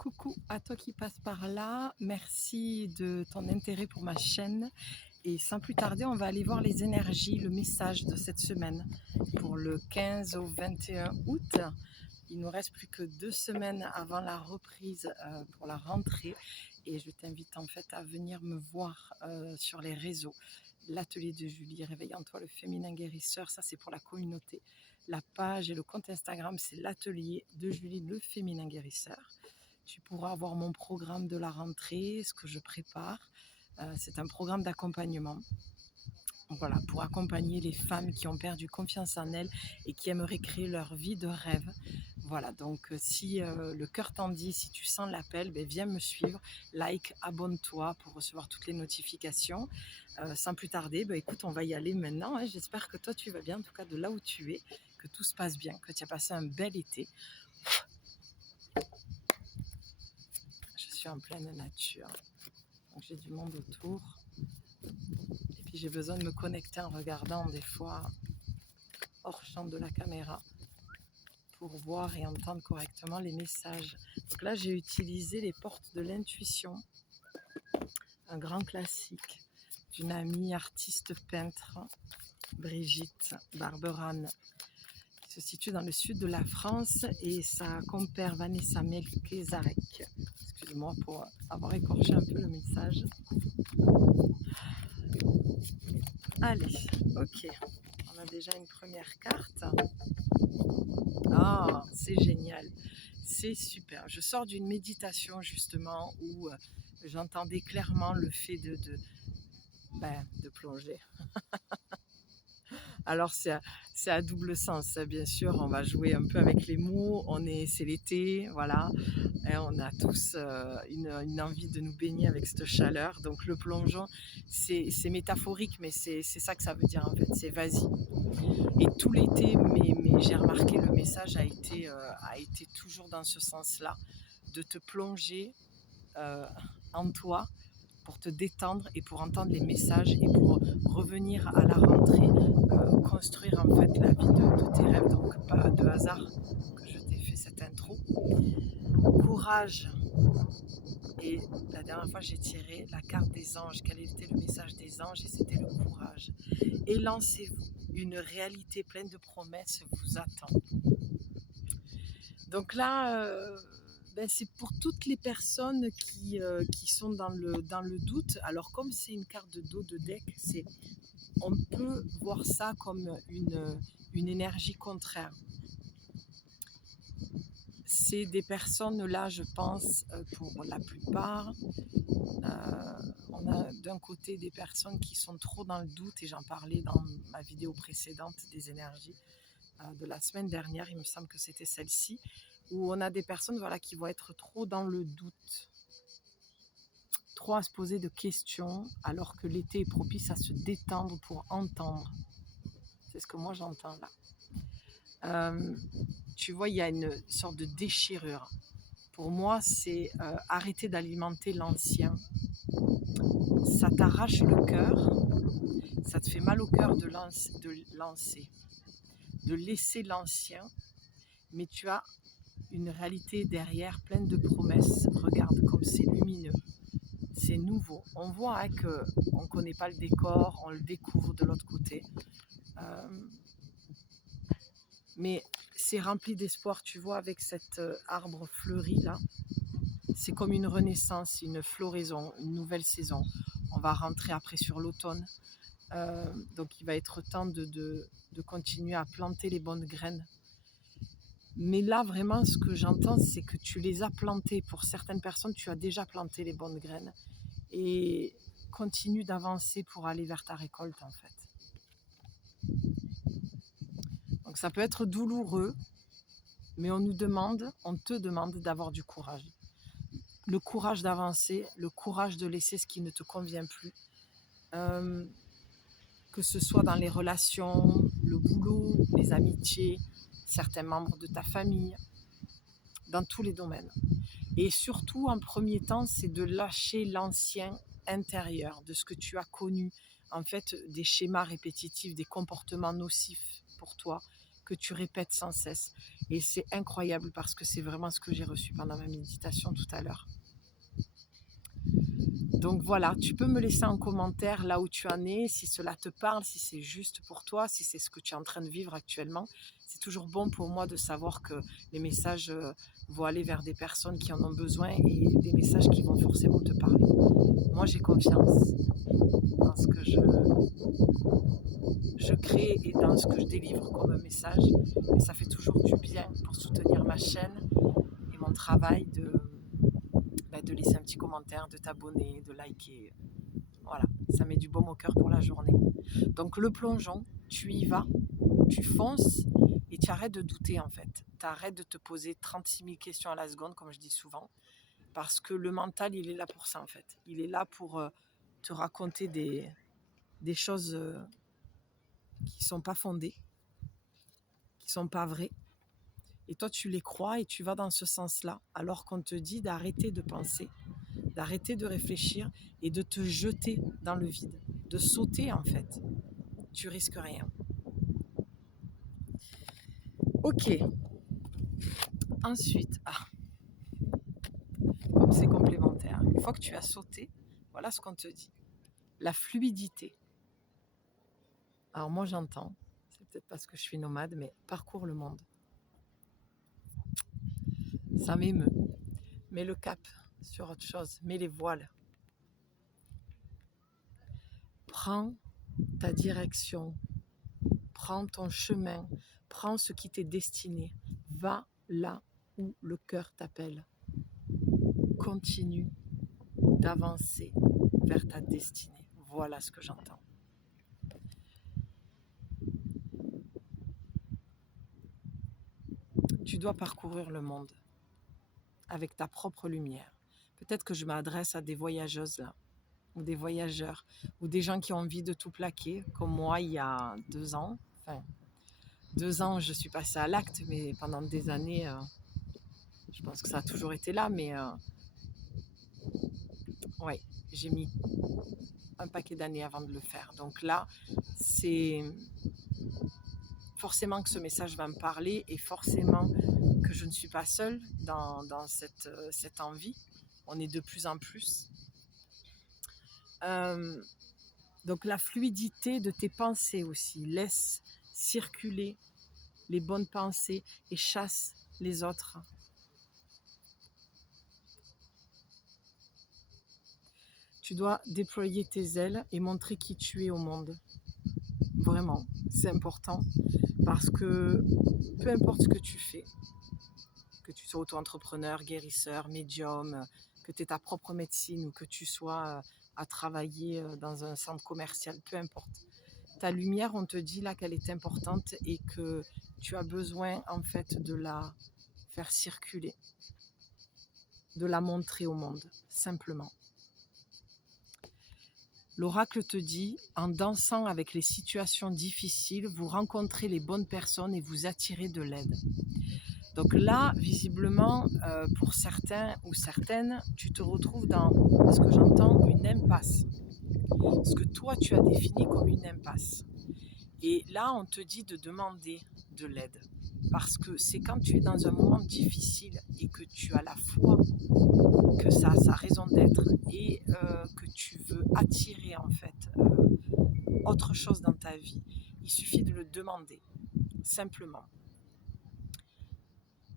Coucou à toi qui passes par là, merci de ton intérêt pour ma chaîne et sans plus tarder on va aller voir les énergies, le message de cette semaine pour le 15 au 21 août. Il nous reste plus que 2 semaines avant la reprise pour la rentrée et je t'invite en fait à venir me voir sur les réseaux. L'atelier de Julie, réveille en toi le féminin guérisseur, ça c'est pour la communauté. La page et le compte Instagram c'est l'atelier de Julie le féminin guérisseur. Tu pourras voir mon programme de la rentrée, ce que je prépare. C'est un programme d'accompagnement. Voilà, pour accompagner les femmes qui ont perdu confiance en elles et qui aimeraient créer leur vie de rêve. Voilà, donc si le cœur t'en dit, si tu sens l'appel, ben, viens me suivre, like, abonne-toi pour recevoir toutes les notifications. Sans plus tarder, ben, écoute, on va y aller maintenant, hein. J'espère que toi tu vas bien, en tout cas de là où tu es, que tout se passe bien, que tu as passé un bel été. Je suis en pleine nature, donc j'ai du monde autour. Et puis j'ai besoin de me connecter en regardant des fois hors champ de la caméra pour voir et entendre correctement les messages. Donc là j'ai utilisé les portes de l'intuition, un grand classique d'une amie artiste peintre, Brigitte Barberane, qui se situe dans le sud de la France, et sa compère Vanessa Melkezarek. Excuse-moi pour avoir écorché un peu le message. Allez, ok, on a déjà une première carte. Ah, c'est génial, c'est super. Je sors d'une méditation justement où j'entendais clairement le fait de plonger. Alors c'est à double sens, hein, bien sûr, on va jouer un peu avec les mots, c'est l'été, voilà, et on a tous une envie de nous baigner avec cette chaleur, donc le plongeon, c'est métaphorique, mais c'est ça que ça veut dire en fait, c'est vas-y. Et tout l'été, mais j'ai remarqué le message a été toujours dans ce sens-là, de te plonger en toi, pour te détendre et pour entendre les messages et pour revenir à la rentrée, construire en fait la vie de tes rêves. Donc pas de hasard que je t'ai fait cette intro. Courage. Et la dernière fois j'ai tiré la carte des anges. Quel était le message des anges? Et c'était le courage. Et lancez-vous. Une réalité pleine de promesses vous attend. Donc là, c'est pour toutes les personnes qui sont dans le doute. Alors comme c'est une carte de dos de deck, on peut voir ça comme une énergie contraire. C'est des personnes là, je pense, pour la plupart, on a d'un côté des personnes qui sont trop dans le doute, et j'en parlais dans ma vidéo précédente des énergies de la semaine dernière, il me semble que c'était celle-ci, où on a des personnes qui vont être trop dans le doute, trop à se poser de questions, alors que l'été est propice à se détendre pour entendre. C'est ce que moi j'entends là. Tu vois, il y a une sorte de déchirure. Pour moi, c'est arrêter d'alimenter l'ancien. Ça t'arrache le cœur, ça te fait mal au cœur de laisser l'ancien, mais tu as une réalité derrière pleine de promesses. Regarde comme c'est lumineux, c'est nouveau. On voit qu'on ne connaît pas le décor, on le découvre de l'autre côté. Mais c'est rempli d'espoir, tu vois, avec cet arbre fleuri là. C'est comme une renaissance, une floraison, une nouvelle saison. On va rentrer après sur l'automne. Donc il va être temps de continuer à planter les bonnes graines. Mais là, vraiment, ce que j'entends, c'est que tu les as plantées. Pour certaines personnes, tu as déjà planté les bonnes graines. Et continue d'avancer pour aller vers ta récolte, en fait. Donc ça peut être douloureux, mais on te demande d'avoir du courage. Le courage d'avancer, le courage de laisser ce qui ne te convient plus. Que ce soit dans les relations, le boulot, les amitiés, certains membres de ta famille, dans tous les domaines. Et surtout, en premier temps, c'est de lâcher l'ancien intérieur, de ce que tu as connu, en fait, des schémas répétitifs, des comportements nocifs pour toi, que tu répètes sans cesse. Et c'est incroyable parce que c'est vraiment ce que j'ai reçu pendant ma méditation tout à l'heure. Donc voilà, tu peux me laisser en commentaire là où tu en es, si cela te parle, si c'est juste pour toi, si c'est ce que tu es en train de vivre actuellement. C'est toujours bon pour moi de savoir que les messages vont aller vers des personnes qui en ont besoin et des messages qui vont forcément te parler. Moi, j'ai confiance dans ce que je crée et dans ce que je délivre comme message. Et ça fait toujours du bien pour soutenir ma chaîne et mon travail de laisser un petit commentaire, de t'abonner, de liker. Voilà, ça met du baume au cœur pour la journée. Donc le plongeon, tu y vas, tu fonces et tu arrêtes de douter en fait. Tu arrêtes de te poser 36 000 questions à la seconde, comme je dis souvent, parce que le mental, il est là pour ça en fait. Il est là pour te raconter des choses qui ne sont pas fondées, qui ne sont pas vraies. Et toi, tu les crois et tu vas dans ce sens-là, alors qu'on te dit d'arrêter de penser, d'arrêter de réfléchir et de te jeter dans le vide, de sauter en fait. Tu risques rien. Ok. Ensuite, comme c'est complémentaire, une fois que tu as sauté, voilà ce qu'on te dit. La fluidité. Alors moi j'entends, c'est peut-être parce que je suis nomade, mais parcours le monde. Ça m'émeut. Mets le cap sur autre chose, mets les voiles. Prends ta direction, prends ton chemin, prends ce qui t'est destiné. Va là où le cœur t'appelle. Continue d'avancer vers ta destinée. Voilà ce que j'entends. Tu dois parcourir le monde avec ta propre lumière. Peut-être que je m'adresse à des voyageuses là, ou des voyageurs, ou des gens qui ont envie de tout plaquer, comme moi il y a 2 ans. Enfin, 2 ans, je suis passée à l'acte, mais pendant des années, je pense que ça a toujours été là, mais ouais, j'ai mis un paquet d'années avant de le faire. Donc là, c'est forcément que ce message va me parler et forcément que je ne suis pas seule dans cette envie. On est de plus en plus. Donc la fluidité de tes pensées aussi. Laisse circuler les bonnes pensées et chasse les autres. Tu dois déployer tes ailes et montrer qui tu es au monde. Vraiment, c'est important parce que peu importe ce que tu fais, que tu sois auto-entrepreneur, guérisseur, médium, que tu aies ta propre médecine ou que tu sois à travailler dans un centre commercial, peu importe. Ta lumière, on te dit là qu'elle est importante et que tu as besoin en fait de la faire circuler, de la montrer au monde, simplement. L'oracle te dit, en dansant avec les situations difficiles, vous rencontrez les bonnes personnes et vous attirez de l'aide. Donc là, visiblement, pour certains ou certaines, tu te retrouves dans, ce que j'entends, une impasse. Ce que toi, tu as défini comme une impasse. Et là, on te dit de demander de l'aide. Parce que c'est quand tu es dans un moment difficile et que tu as la foi que ça a sa raison d'être et que tu veux attirer en fait autre chose dans ta vie, il suffit de le demander, simplement.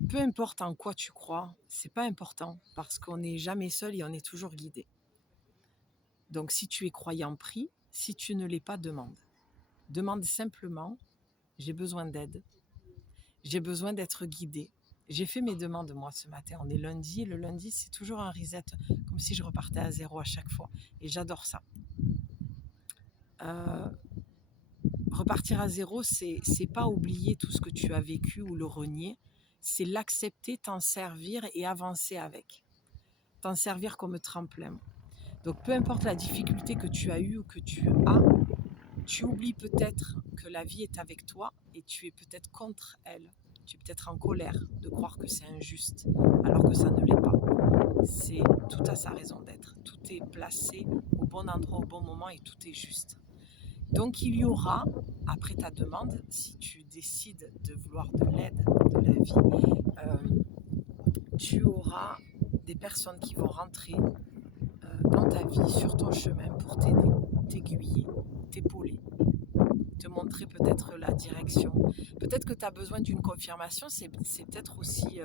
Peu importe en quoi tu crois, c'est pas important parce qu'on n'est jamais seul et on est toujours guidé. Donc si tu es croyant, prie. Si tu ne l'es pas, demande. Demande simplement, j'ai besoin d'aide. J'ai besoin d'être guidée. J'ai fait mes demandes moi ce matin. On est lundi et le lundi c'est toujours un reset, comme si je repartais à zéro à chaque fois. Et j'adore ça. Repartir à zéro, c'est pas oublier tout ce que tu as vécu ou le renier. C'est l'accepter, t'en servir et avancer avec. T'en servir comme tremplin. Donc peu importe la difficulté que tu as eue ou que tu as, tu oublies peut-être que la vie est avec toi et tu es peut-être contre elle. Tu es peut-être en colère de croire que c'est injuste, alors que ça ne l'est pas. C'est tout à sa raison d'être. Tout est placé au bon endroit, au bon moment et tout est juste. Donc il y aura, après ta demande, si tu décides de vouloir de l'aide de la vie, tu auras des personnes qui vont rentrer dans ta vie, sur ton chemin pour t'aider, t'aiguiller, t'épauler, te montrer peut-être la direction. Peut-être que tu as besoin d'une confirmation, c'est peut-être aussi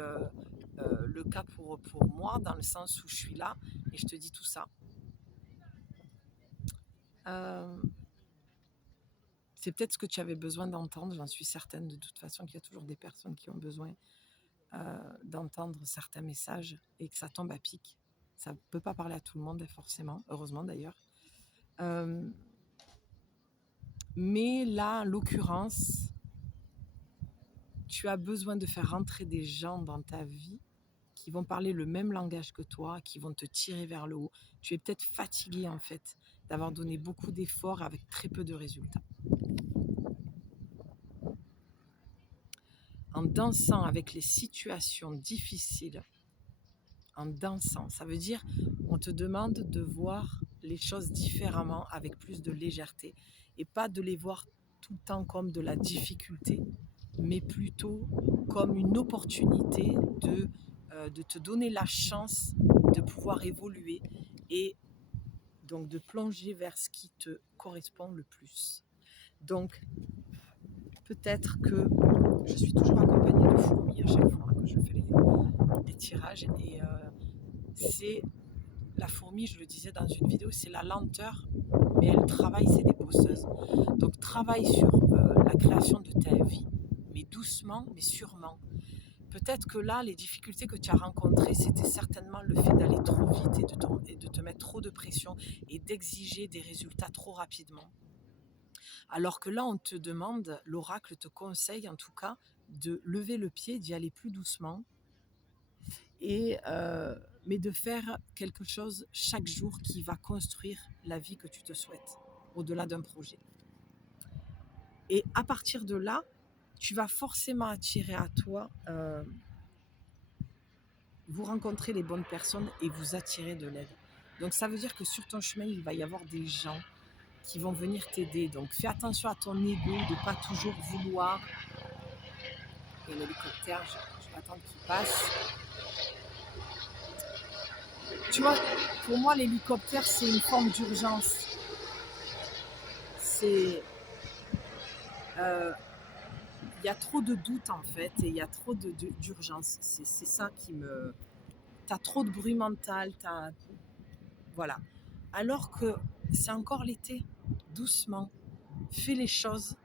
le cas pour moi, dans le sens où je suis là et je te dis tout ça. C'est peut-être ce que tu avais besoin d'entendre, j'en suis certaine de toute façon qu'il y a toujours des personnes qui ont besoin d'entendre certains messages et que ça tombe à pic. Ça ne peut pas parler à tout le monde forcément, heureusement d'ailleurs. Mais là, en l'occurrence, tu as besoin de faire rentrer des gens dans ta vie qui vont parler le même langage que toi, qui vont te tirer vers le haut. Tu es peut-être fatigué en fait d'avoir donné beaucoup d'efforts avec très peu de résultats. En dansant avec les situations difficiles, en dansant, ça veut dire on te demande de voir les choses différemment, avec plus de légèreté, et pas de les voir tout le temps comme de la difficulté, mais plutôt comme une opportunité de te donner la chance de pouvoir évoluer et donc de plonger vers ce qui te correspond le plus. Donc, peut-être que je suis toujours accompagnée de fourmis à chaque fois que je fais les tirages et c'est la fourmi, je le disais dans une vidéo, c'est la lenteur, mais elle travaille, c'est des bosseuses. Donc travaille sur la création de ta vie, mais doucement, mais sûrement. Peut-être que là, les difficultés que tu as rencontrées, c'était certainement le fait d'aller trop vite et de te mettre trop de pression et d'exiger des résultats trop rapidement. Alors que là, on te demande, l'oracle te conseille en tout cas, de lever le pied, d'y aller plus doucement, mais de faire quelque chose chaque jour qui va construire la vie que tu te souhaites, au-delà d'un projet. Et à partir de là, tu vas forcément attirer à toi, vous rencontrez les bonnes personnes et vous attirez de l'aide. Donc ça veut dire que sur ton chemin, il va y avoir des gens qui vont venir t'aider. Donc fais attention à ton ego, de ne pas toujours vouloir. Il y a un hélicoptère, je vais attendre qu'il passe. Tu vois, pour moi, l'hélicoptère, c'est une forme d'urgence. Il y a trop de doutes en fait et il y a trop d'urgence. C'est ça qui me... T'as trop de bruit mental, voilà. Alors que c'est encore l'été, doucement. Fais les choses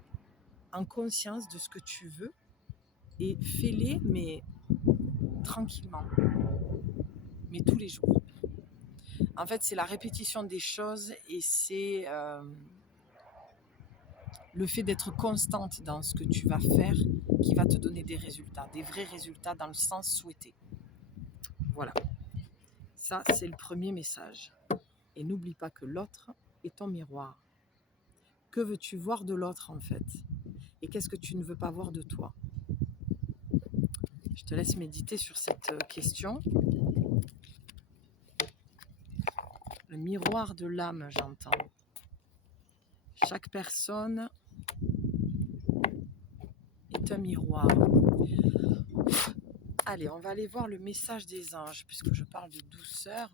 en conscience de ce que tu veux et fais-les, mais tranquillement. Mais tous les jours. En fait, c'est la répétition des choses et c'est le fait d'être constante dans ce que tu vas faire qui va te donner des résultats, des vrais résultats dans le sens souhaité. Voilà. Ça, c'est le premier message. Et n'oublie pas que l'autre est ton miroir. Que veux-tu voir de l'autre en fait? Et qu'est-ce que tu ne veux pas voir de toi? Je te laisse méditer sur cette question. Le miroir de l'âme, j'entends. Chaque personne est un miroir. Allez, on va aller voir le message des anges. Puisque je parle de douceur,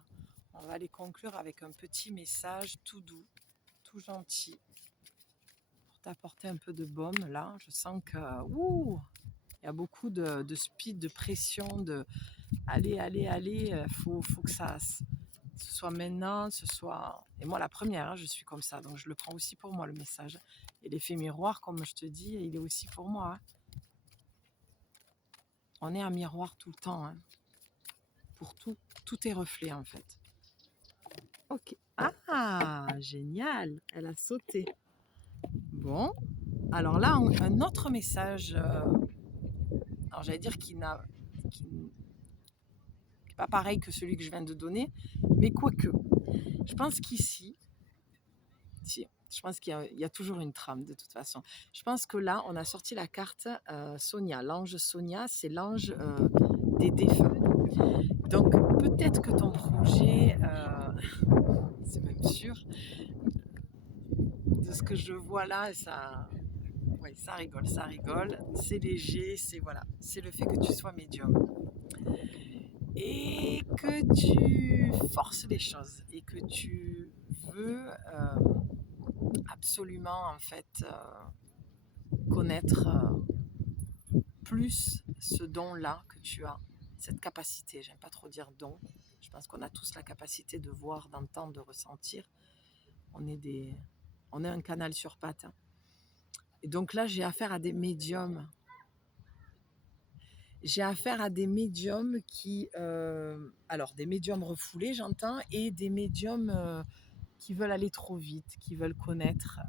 on va aller conclure avec un petit message tout doux, tout gentil, pour t'apporter un peu de baume. Là, je sens que il y a beaucoup de speed, de pression, de allez, faut que ce soit maintenant, ce soit... Et moi, la première, je suis comme ça, donc je le prends aussi pour moi, le message. Et l'effet miroir, comme je te dis, il est aussi pour moi. On est un miroir tout le temps, pour tout est reflet, en fait. Ok. Ah, génial, elle a sauté. Bon, alors là, un autre message, alors j'allais dire qui n'est pas pareil que celui que je viens de donner, mais quoique, je pense qu'ici, je pense qu'il y a toujours une trame de toute façon. Je pense que là, on a sorti la carte Sonia. L'ange Sonia, c'est l'ange des défunts. Donc peut-être que ton projet, c'est même sûr, de ce que je vois là, ça, ouais, ça rigole. C'est léger, c'est voilà, c'est le fait que tu sois médium et que tu forces les choses et que tu veux absolument en fait connaître plus ce don-là que tu as, cette capacité. J'aime pas trop dire don. Je pense qu'on a tous la capacité de voir, d'entendre, de ressentir. On est un canal sur pattes. Hein. Et donc là, j'ai affaire à des médiums. J'ai affaire à des médiums qui... alors, des médiums refoulés, j'entends, et des médiums qui veulent aller trop vite, qui veulent connaître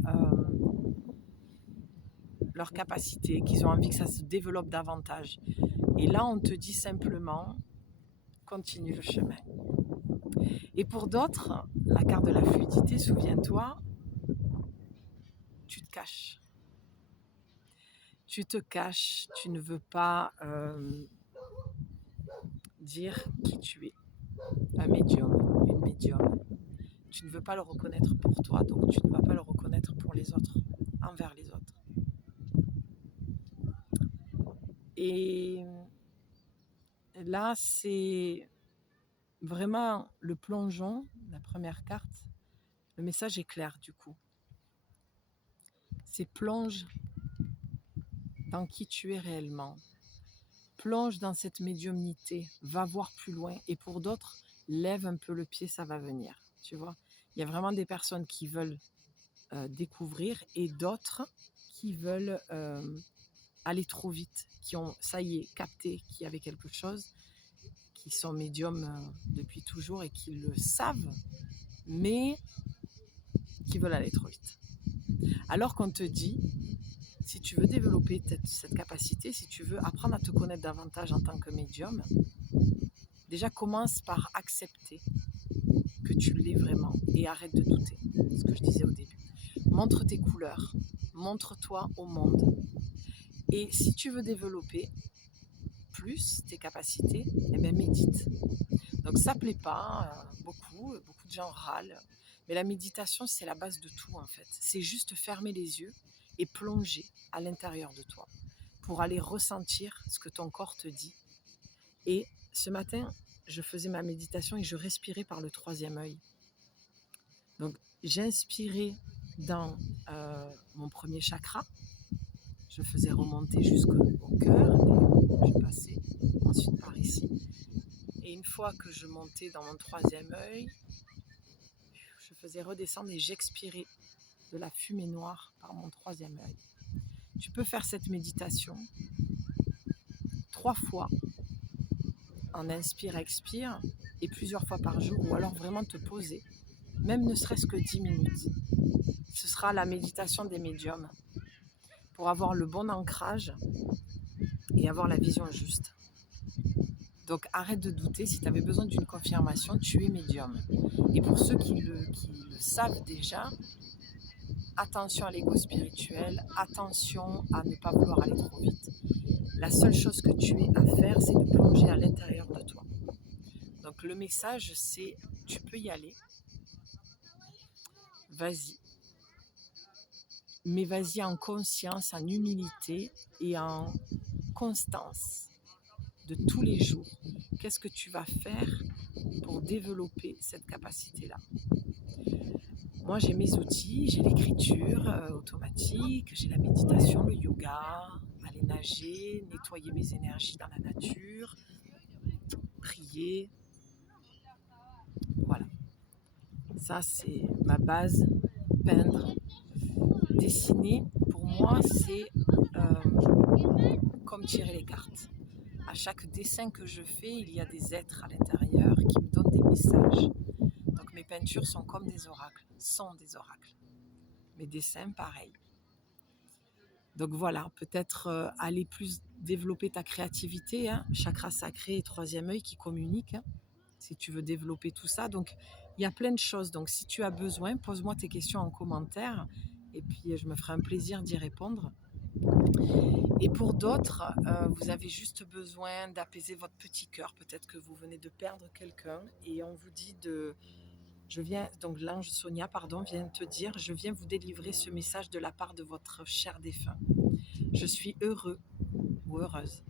leur capacité, qu'ils ont envie que ça se développe davantage. Et là, on te dit simplement, continue le chemin. Et pour d'autres, la carte de la fluidité, souviens-toi, tu te caches. Tu te caches, tu ne veux pas dire qui tu es. Un médium, une médium. Tu ne veux pas le reconnaître pour toi, donc tu ne vas pas le reconnaître pour les autres, envers les autres. Et là, c'est vraiment le plongeon, la première carte. Le message est clair du coup. C'est plonge dans qui tu es réellement. Plonge dans cette médiumnité, va voir plus loin. Et pour d'autres, lève un peu le pied, ça va venir. Tu vois, il y a vraiment des personnes qui veulent découvrir et d'autres qui veulent aller trop vite, qui ont, ça y est, capté qu'il y avait quelque chose, qui sont médiums depuis toujours et qui le savent, mais qui veulent aller trop vite. Alors qu'on te dit, si tu veux développer cette capacité, si tu veux apprendre à te connaître davantage en tant que médium, déjà commence par accepter que tu l'es vraiment et arrête de douter, ce que je disais au début. Montre tes couleurs, montre-toi au monde. Et si tu veux développer plus tes capacités, eh bien médite. Donc ça ne plaît pas beaucoup de gens râlent, mais la méditation c'est la base de tout en fait. C'est juste fermer les yeux et plonger à l'intérieur de toi pour aller ressentir ce que ton corps te dit. Et ce matin, je faisais ma méditation et je respirais par le troisième œil. Donc j'inspirais dans mon premier chakra, je faisais remonter jusqu'au cœur et je passais ensuite par ici. Et une fois que je montais dans mon troisième œil, je faisais redescendre et j'expirais de la fumée noire par mon troisième œil. Tu peux faire cette méditation 3 fois en inspire-expire et plusieurs fois par jour, ou alors vraiment te poser, même ne serait-ce que 10 minutes. Ce sera la méditation des médiums pour avoir le bon ancrage et avoir la vision juste. Donc arrête de douter, si tu avais besoin d'une confirmation, tu es médium. Et pour ceux qui le savent déjà, attention à l'ego spirituel, attention à ne pas vouloir aller trop vite. La seule chose que tu aies à faire, c'est de plonger à l'intérieur de toi. Donc le message, c'est tu peux y aller, vas-y. Mais vas-y en conscience, en humilité et en constance de tous les jours. Qu'est-ce que tu vas faire pour développer cette capacité-là? Moi, j'ai mes outils, j'ai l'écriture automatique, j'ai la méditation, le yoga, aller nager, nettoyer mes énergies dans la nature, prier. Voilà. Ça, c'est ma base. Peindre, dessiner, pour moi, c'est comme tirer les cartes. À chaque dessin que je fais, il y a des êtres à l'intérieur qui me donnent des messages. Donc mes peintures sont comme des oracles, sont des oracles. Mes dessins, pareil. Donc voilà, peut-être aller plus développer ta créativité, hein, chakra sacré et troisième œil qui communiquent, hein, si tu veux développer tout ça. Donc il y a plein de choses. Donc si tu as besoin, pose-moi tes questions en commentaire et puis je me ferai un plaisir d'y répondre. Et pour d'autres, vous avez juste besoin d'apaiser votre petit cœur. Peut-être que vous venez de perdre quelqu'un et on vous dit de Donc l'ange Sonia, pardon, vient te dire, je viens vous délivrer ce message de la part de votre cher défunt. Je suis heureux ou heureuse,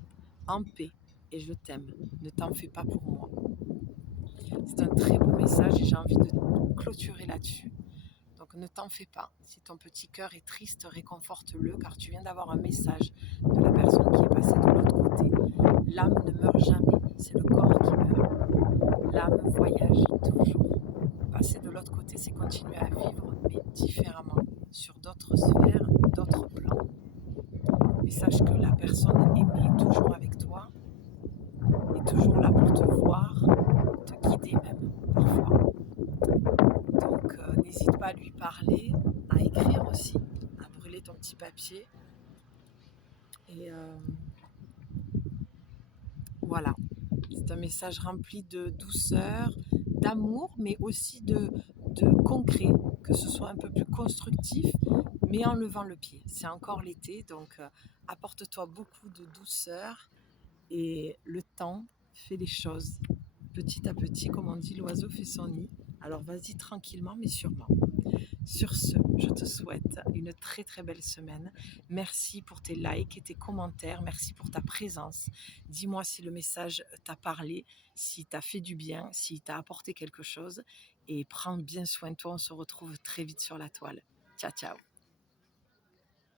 en paix, et je t'aime. Ne t'en fais pas pour moi. C'est un très beau message et j'ai envie de clôturer là-dessus. Donc ne t'en fais pas. Si ton petit cœur est triste, réconforte-le, car tu viens d'avoir un message de la personne qui est passée de l'autre côté. L'âme ne meurt jamais, c'est le corps qui meurt. L'âme voyage toujours. Passer de l'autre côté, c'est continuer à vivre, mais différemment, sur d'autres sphères, d'autres plans. Mais sache que la personne aimée est toujours avec toi, est toujours là pour te voir, te guider même, parfois. Donc n'hésite pas à lui parler, à écrire aussi, à brûler ton petit papier. Et voilà, c'est un message rempli de douceur, d'amour, mais aussi de concret, que ce soit un peu plus constructif, mais en levant le pied. C'est encore l'été, donc apporte-toi beaucoup de douceur et le temps fait les choses. Petit à petit, comme on dit, l'oiseau fait son nid. Alors vas-y tranquillement, mais sûrement. Sur ce, je te souhaite une très très belle semaine. Merci pour tes likes et tes commentaires. Merci pour ta présence. Dis-moi si le message t'a parlé, si t'a fait du bien, si t'a apporté quelque chose. Et prends bien soin de toi. On se retrouve très vite sur la toile. Ciao, ciao.